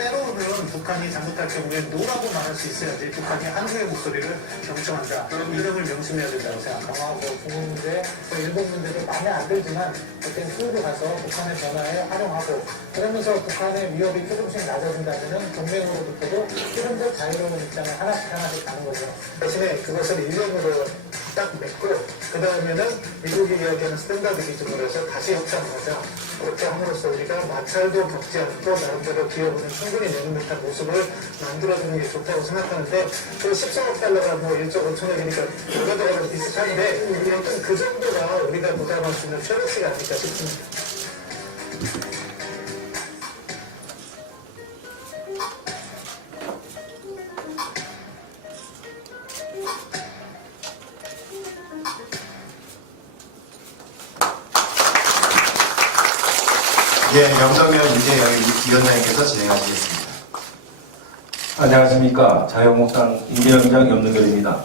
때로는 북한이 잘못할 경우에 노라고 말할 수 있어야지 북한이 한국의 목소리를 경청한다. 이름을 명심해야 된다고 생각하고 중국 문제, 일본 문제도 마음에 안 들지만 어떤 수요로 가서 북한의 변화에 활용하고 그러면서 북한의 위협이 조금씩 낮아진다면 동맹으로부터도 조금 더 자유로운 입장을 하나씩 가는 거죠. 대신에 그것을 일본으로 딱 맺고 그 다음에는 미국이 이야기하는 스탠다드 기준으로 해서 다시 협상하자. 그렇게 함으로써 우리가 마찰도 겪지 않고 나름대로 기업은 충분히 내는 듯한 모습을 만들어주는 게 좋다고 생각하는데 그 13억 달러가 뭐 1조 5천억이니까 그거하고 비슷한데 어떤 그 정도가 우리가 부담할 수 있는 최대치가 아닐까 싶습니다. 예, 명정면 이재영 기원장님께서 진행하시겠습니다. 안녕하십니까. 자유한국당 임재영장 염능결입니다.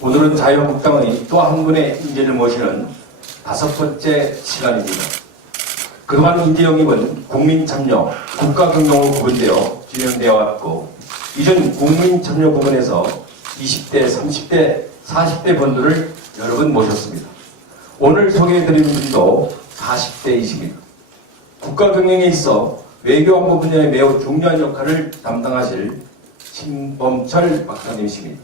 오늘은 자유한국당의 또 한 분의 인재를 모시는 5번째 시간입니다. 그동안 임재영님은 국민참여, 국가경영으로 구분되어 진행되어 왔고 이전 국민참여 부분에서 20대, 30대, 40대 분들을 여러 분 모셨습니다. 오늘 소개해드리는 분도 40대이십니다. 국가경영에 있어 외교안보 분야에 매우 중요한 역할을 담당하실 신범철 박사님이십니다.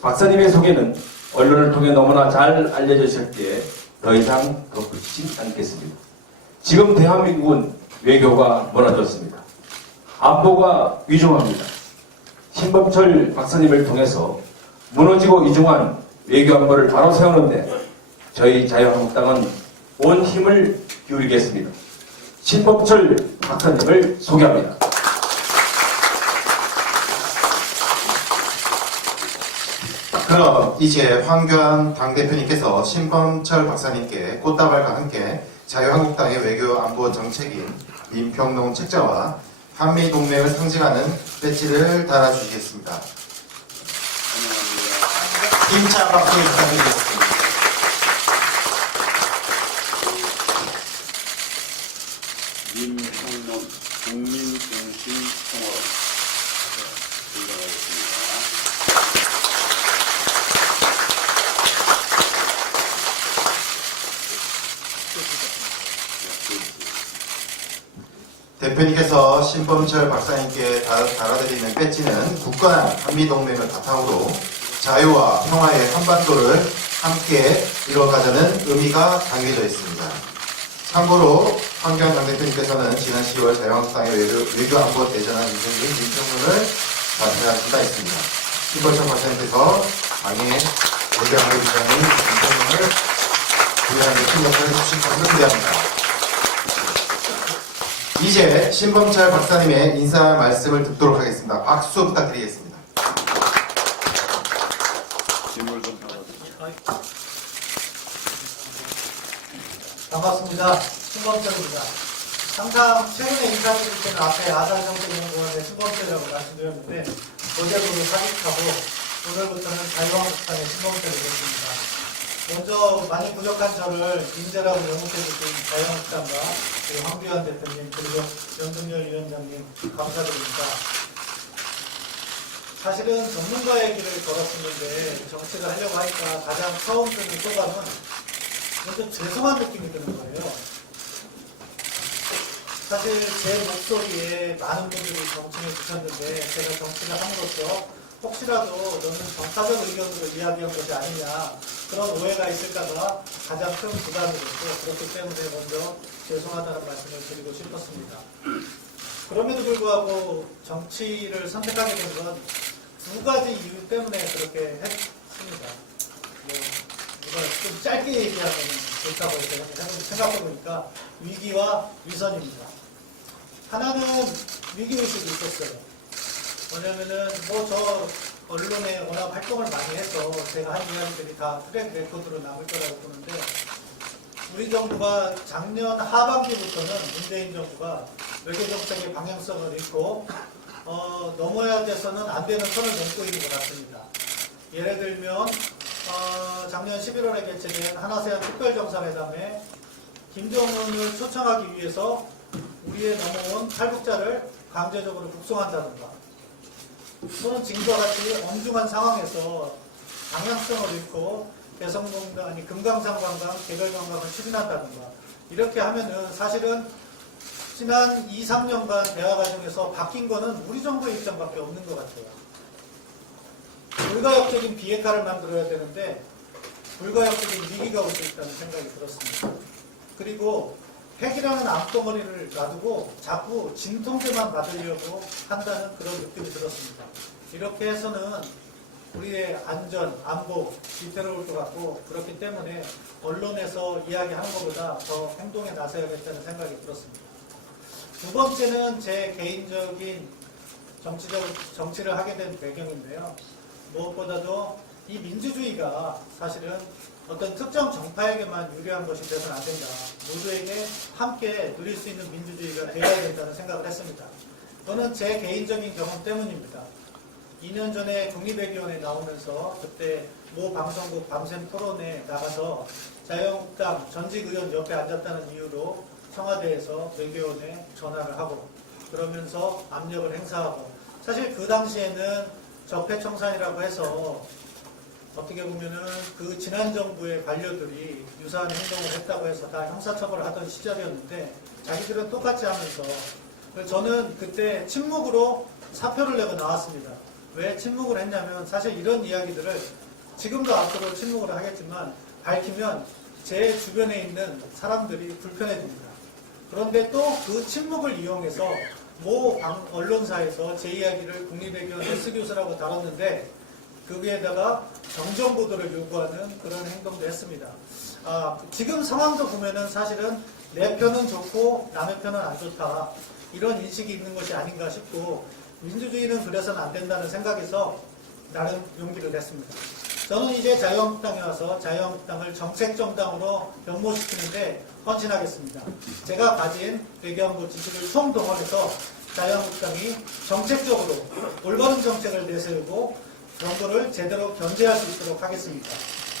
박사님의 소개는 언론을 통해 너무나 잘 알려졌기에 더 이상 덧붙이지 않겠습니다. 지금 대한민국은 외교가 무너졌습니다. 안보가 위중합니다. 신범철 박사님을 통해서 무너지고 위중한 외교안보를 바로 세우는데 저희 자유한국당은 온 힘을 기울이겠습니다. 신범철 박사님을 소개합니다. 그럼 이제 황교안 당대표님께서 신범철 박사님께 꽃다발과 함께 자유한국당의 외교 안보 정책인 민평농 책자와 한미동맹을 상징하는 배지를 달아주시겠습니다. 힘찬 박수 부탁드리겠습니다. 민평농 국민중심 통으로 진행하겠습니다. 대표님께서 신범철 박사님께 달아드리는 배지는 굳건한 한미동맹을 바탕으로 자유와 평화의 한반도를 함께 이뤄가자는 의미가 담겨져 있습니다. 참고로 황교안 당대표님께서는 지난 10월 자유한국당의 외교안보 대전환 위원장인 민평론을 발표하신 바 있습니다. 신범철 박사님께서 당의 외교안보 위원장인 민평론을 부여하는 큰 역할을 해주신 것을 기대합니다. 이제 신범철 박사님의 인사 말씀을 듣도록 하겠습니다. 박수 부탁드리겠습니다. 질문 좀 받아주세요. 반갑습니다. 신범철입니다. 항상 최근에 인사드릴 때는 앞에 아산정책연구원의 신범철이라고 말씀드렸는데 어제부로 사직하고 오늘부터는 자유한국당의 신범철이 됐습니다. 먼저 많이 부족한 저를 인재라고 영입해주신 자유한국당과 그리고 황교안 대표님 그리고 연승열 위원장님 감사드립니다. 사실은 전문가의 길을 걸었었는데 정치를 하려고 하니까 가장 처음 드는 소감은 먼저 죄송한 느낌이 드는 거예요. 사실 제 목소리에 많은 분들이 정치를 주셨는데 제가 정치를 함으로써 혹시라도 너는 정파적 의견으로 이야기한 것이 아니냐 그런 오해가 있을까봐 가장 큰 부담이었고 그렇기 때문에 먼저 죄송하다는 말씀을 드리고 싶었습니다. 그럼에도 불구하고 정치를 선택하게 된 건 2가지 이유 때문에 그렇게 했습니다. 누가 좀 짧게 얘기하면 좋다고 생각해보니까 위기와 위선입니다. 하나는 위기의식이 있었어요. 뭐냐면은 저 언론에 워낙 활동을 많이 해서 제가 한 이야기들이 다 트랙 레코드로 남을 거라고 보는데 우리 정부가 작년 하반기부터는 문재인 정부가 외교정책의 방향성을 잃고 넘어야 돼서는 안 되는 선을 넘고 있는 것 같습니다. 예를 들면 작년 11월에 개최된 한아세안 특별정상회담에 김정은을 초청하기 위해서 우리의 넘어온 탈북자를 강제적으로 북송한다든가 또는 지금과 같이 엄중한 상황에서 방향성을 잃고 개성공단 아니 금강산 관광, 개별관광을 추진한다든가 이렇게 하면은 사실은 지난 2, 3년간 대화 과정에서 바뀐 거는 우리 정부의 입장밖에 없는 것 같아요. 불가역적인 비핵화를 만들어야 되는데 불가역적인 위기가 올 수 있다는 생각이 들었습니다. 그리고 핵이라는 암덩어리를 놔두고 자꾸 진통제만 받으려고 한다는 그런 느낌이 들었습니다. 이렇게 해서는 우리의 안전, 안보 위태로울 것 같고 그렇기 때문에 언론에서 이야기하는 것보다 더 행동에 나서야겠다는 생각이 들었습니다. 두 번째는 제 개인적인 정치를 하게 된 배경인데요. 무엇보다도 이 민주주의가 사실은 어떤 특정 정파에게만 유리한 것이 되서는 안 된다. 모두에게 함께 누릴 수 있는 민주주의가 되어야 된다는 생각을 했습니다. 저는 제 개인적인 경험 때문입니다. 2년 전에 국립외교원에 나오면서 그때 모 방송국 밤샘 토론에 나가서 자유한국당 전직 의원 옆에 앉았다는 이유로 청와대에서 외교원에 전화를 하고 그러면서 압력을 행사하고 사실 그 당시에는 적폐청산이라고 해서 어떻게 보면은 그 지난 정부의 관료들이 유사한 행동을 했다고 해서 다 형사처벌을 하던 시절이었는데 자기들은 똑같이 하면서 저는 그때 침묵으로 사표를 내고 나왔습니다. 왜 침묵을 했냐면 사실 이런 이야기들을 지금도 앞으로 침묵을 하겠지만 밝히면 제 주변에 있는 사람들이 불편해집니다. 그런데 또 그 침묵을 이용해서 모 언론사에서 제 이야기를 국립외교원 S 교수라고 다뤘는데 거기에다가 정정 보도를 요구하는 그런 행동도 했습니다. 지금 상황도 보면은 사실은 내 편은 좋고 남의 편은 안 좋다 이런 인식이 있는 것이 아닌가 싶고 민주주의는 그래서는 안 된다는 생각에서 나름 용기를 냈습니다. 저는 이제 자유한국당에 와서 자유한국당을 정책정당으로 변모시키는데 헌신하겠습니다. 제가 가진 외교안보 지식을 총동원해서 자유한국당이 정책적으로 올바른 정책을 내세우고 정부를 제대로 견제할 수 있도록 하겠습니다.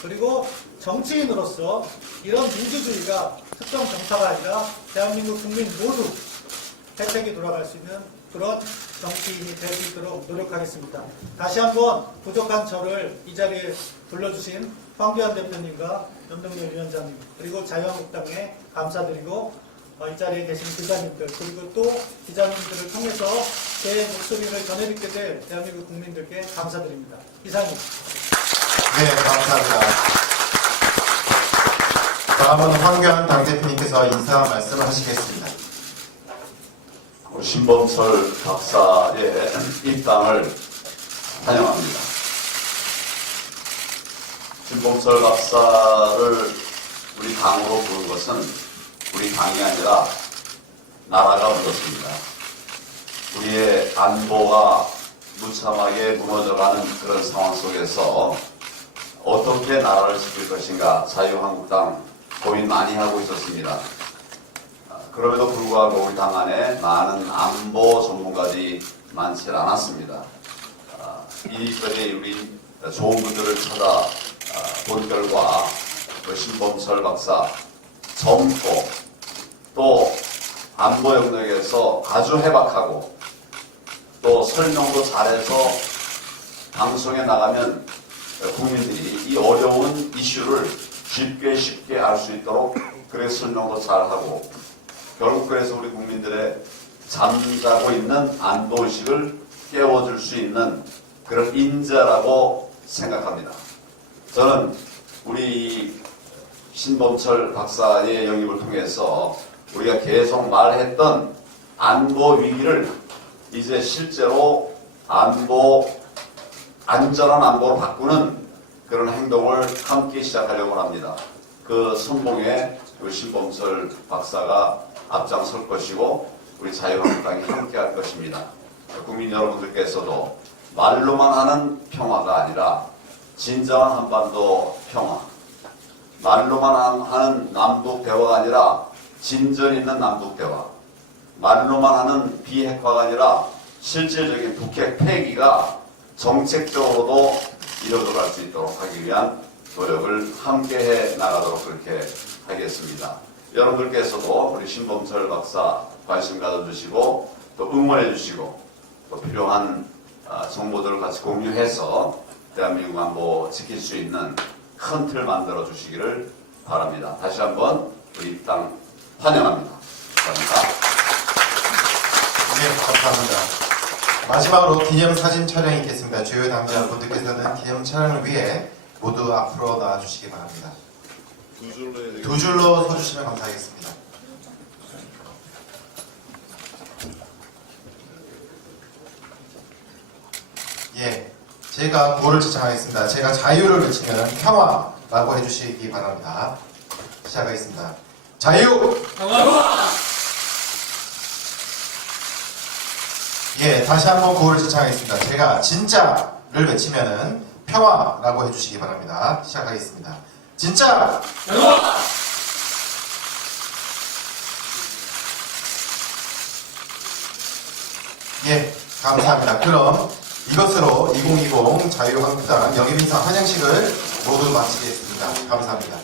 그리고 정치인으로서 이런 민주주의가 특정 정파가 아니라 대한민국 국민 모두 혜택이 돌아갈 수 있는 그런 정치인이 될 수 있도록 노력하겠습니다. 다시 한번 부족한 저를 이 자리에 불러주신 황교안 대표님과 연동열 위원장님 그리고 자유한국당에 감사드리고 이 자리에 계신 기자님들 그리고 또 기자님들을 통해서 제 목소리를 전해듣게 될 대한민국 국민들께 감사드립니다. 이상입니다. 네, 감사합니다. 다음은 황교안 당대표님께서 인사 말씀을 하시겠습니다. 신범철 박사의 입당을 환영합니다. 신범철 박사를 우리 당으로 부른 것은 우리 당이 아니라 나라가 불렀습니다. 우리의 안보가 무참하게 무너져가는 그런 상황 속에서 어떻게 나라를 지킬 것인가 자유한국당 고민 많이 하고 있었습니다. 그럼에도 불구하고 우리 당 안에 많은 안보 전문가들이 많지 않았습니다. 이리저리 우리 좋은 분들을 찾아본 결과 신범철 박사 젊고 또 안보 영역에서 아주 해박하고 또 설명도 잘해서 방송에 나가면 국민들이 이 어려운 이슈를 쉽게 알 수 있도록 그래 설명도 잘하고 결국 그래서 우리 국민들의 잠자고 있는 안보의식을 깨워줄 수 있는 그런 인재라고 생각합니다. 저는 우리 신범철 박사의 영입을 통해서 우리가 계속 말했던 안보 위기를 이제 실제로 안전한 안보로 바꾸는 그런 행동을 함께 시작하려고 합니다. 그 선봉에 우리 신범철 박사가 앞장설 것이고 우리 자유한국당이 함께 할 것입니다. 국민 여러분들께서도 말로만 하는 평화가 아니라 진정한 한반도 평화, 말로만 하는 남북 대화가 아니라 진전 있는 남북 대화, 말로만 하는 비핵화가 아니라 실질적인 북핵 폐기가 정책적으로도 이뤄져갈 수 있도록 하기 위한 노력을 함께해 나가도록 그렇게 하겠습니다. 여러분들께서도 우리 신범철 박사 관심 가져주시고 또 응원해 주시고 또 필요한 정보들을 같이 공유해서 대한민국 안보 지킬 수 있는 큰 틀 만들어 주시기를 바랍니다. 다시 한번 우리 입당 환영합니다. 감사합니다. 네, 감사합니다. 마지막으로 기념사진 촬영이 있겠습니다. 주요 당사자분들께서는 기념 촬영을 위해 모두 앞으로 나와주시기 바랍니다. 두 줄로 서주시면 감사하겠습니다. 예, 제가 구호를 지창하겠습니다. 제가 자유를 외치면 평화라고 해주시기 바랍니다. 시작하겠습니다. 자유! 예, 다시 한번 구호를 지창하겠습니다. 제가 진짜를 외치면은 평화라고 해주시기 바랍니다. 시작하겠습니다. 진짜! 예, 감사합니다. 그럼 이것으로 2020 자유한국당 영입인사 환영식을 모두 마치겠습니다. 감사합니다.